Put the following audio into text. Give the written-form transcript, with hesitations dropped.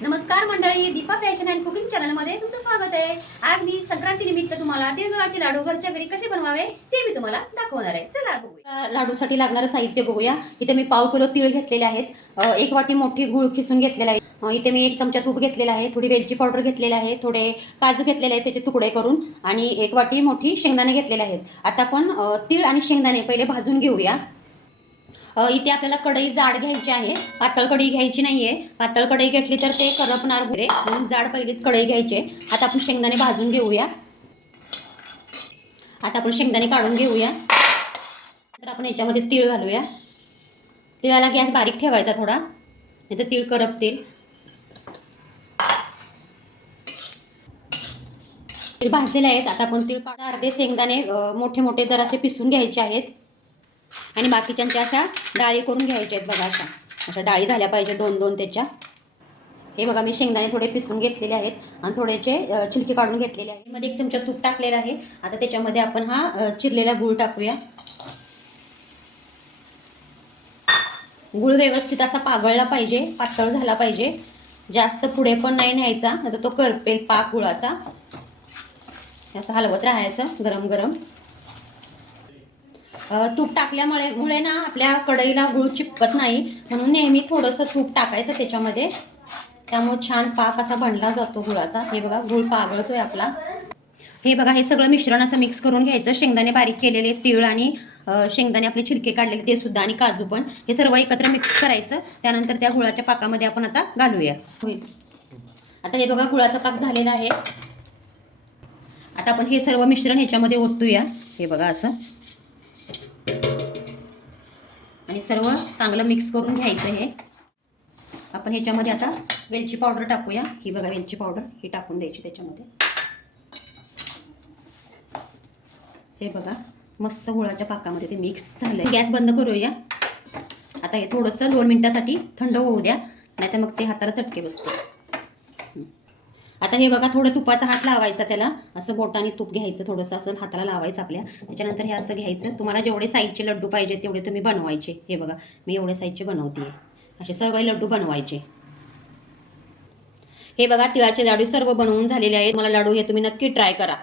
नमस्कार मंडळी, Deepa fashion and cooking चॅनलमध्ये तुमचं स्वागत आहे। आज मी संक्रांती निमित्त तुम्हाला तिळगुळाचे लाडू घरच्या घरी कसे बनवावे ते मी तुम्हाला दाखवणार आहे। चला बघूया। लाडूसाठी लागणारं साहित्य बघूया। इथे मी पाव किलो तीळ घेतलेले आहेत, एक वाटी मोठी गूळ खिसून घेतलेला आहे, इथे मी 1 चमचा तूप घेतलेला आहे, थोडी वेलची पावडर घेतलेला आहे, थोडे काजू घेतलेले आहेत त्याचे तुकडे करून, आणि 1 वाटी मोठी शेंगदाणे घेतलेले आहेत। आता आपण तीळ आणि शेंगदाणे पहिले भाजून घेऊया। इथे आपल्याला कढई जाड घ्यायची आहे, पातळ कढई घ्यायची नाहीये। पातळ कढई घेतली तर ते करपणार वगैरे, म्हणून जाड पहिलीच कढई घ्यायची। आता आपण शेंगदाणे भाजून घेऊया। आता आपण शेंगदाणे काढून घेऊया। तर आपण याच्यामध्ये तीळ घालूया। तिळाला गॅस बारीक ठेवायचा थोडा, नाही तर तीळ करपतील। तीळ भाजलेले आहेत। आता आपण तीळ अर्धे शेंगदाणे मोठे मोठे जरासे पिसून घ्यायचे आहेत, आणि बाकीच्यांच्या अशा डाळी करून घ्यायच्या आहेत। बघा अशा डाळी झाल्या पाहिजे 2-2 त्याच्या। हे बघा मी शेंगदाणे थोडे पिसून घेतलेले आहेत आणि थोडेचे छिलके काढून घेतलेले आहे। मध्ये 1 चमचा तूप टाकलेला आहे। आता त्याच्यामध्ये आपण हा चिरलेला गूळ टाकूया। गूळ व्यवस्थित असा पागळला पाहिजे, पातळ झाला पाहिजे, जास्त पुढे पण नाही न्यायचा, नाहीतर तो करपेल पाक गुळाचा। असं हलवत राहायचं गरम गरम। तूप टाकल्यामुळे ना आपल्या कढईला गूळ चिपकत नाही, म्हणून नेहमी थोडंसं तूप टाकायचं त्याच्यामध्ये, त्यामुळे छान पाक असा बनला जातो गुळाचा। हे बघा गूळ पागळतोय आपला। हे बघा हे सगळं मिश्रण असं मिक्स करून घ्यायचं। शेंगदाणे बारीक केलेले, तीळ आणि शेंगदाणे आपले छिलके काढलेले ते सुद्धा, आणि काजू पण, हे सर्व एकत्र मिक्स करायचं। त्यानंतर त्या गुळाच्या पाकामध्ये आपण आता घालूया। आता हे बघा गुळाचा पाक झालेला आहे। आता आपण हे सर्व मिश्रण ह्याच्यामध्ये ओतूया। हे बघा असं, आणि सर्व चांगलं मिक्स करून घ्यायचं। हे आपण ह्याच्यामध्ये आता वेलची पावडर टाकूया। ही बघा वेलची पावडर, ही टाकून द्यायची त्याच्यामध्ये। हे बघा मस्त गुळाच्या पाकामध्ये ते मिक्स झालं। गॅस बंद करूया। आता हे थोडंसं 2 मिनिटासाठी थंड होऊ द्या, नाहीतर मग ते हाताला चटके बसते। आता हे बघा थोडं तुपाचा हात लावायचा त्याला, असं बोटाने तूप घ्यायचं, थोडंसं असं हाताला लावायचं आपल्या। त्याच्यानंतर हे असं घ्यायचं। तुम्हाला जेवढे साईजचे लड्डू पाहिजे तेवढे तुम्ही बनवायचे। हे बघा मी एवढे साईजचे बनवते, असे सगळे लड्डू बनवायचे। हे बघा तिळाचे लाडू सर्व बनवून झालेले आहेत। मला लाडू हे तुम्ही नक्की ट्राय करा।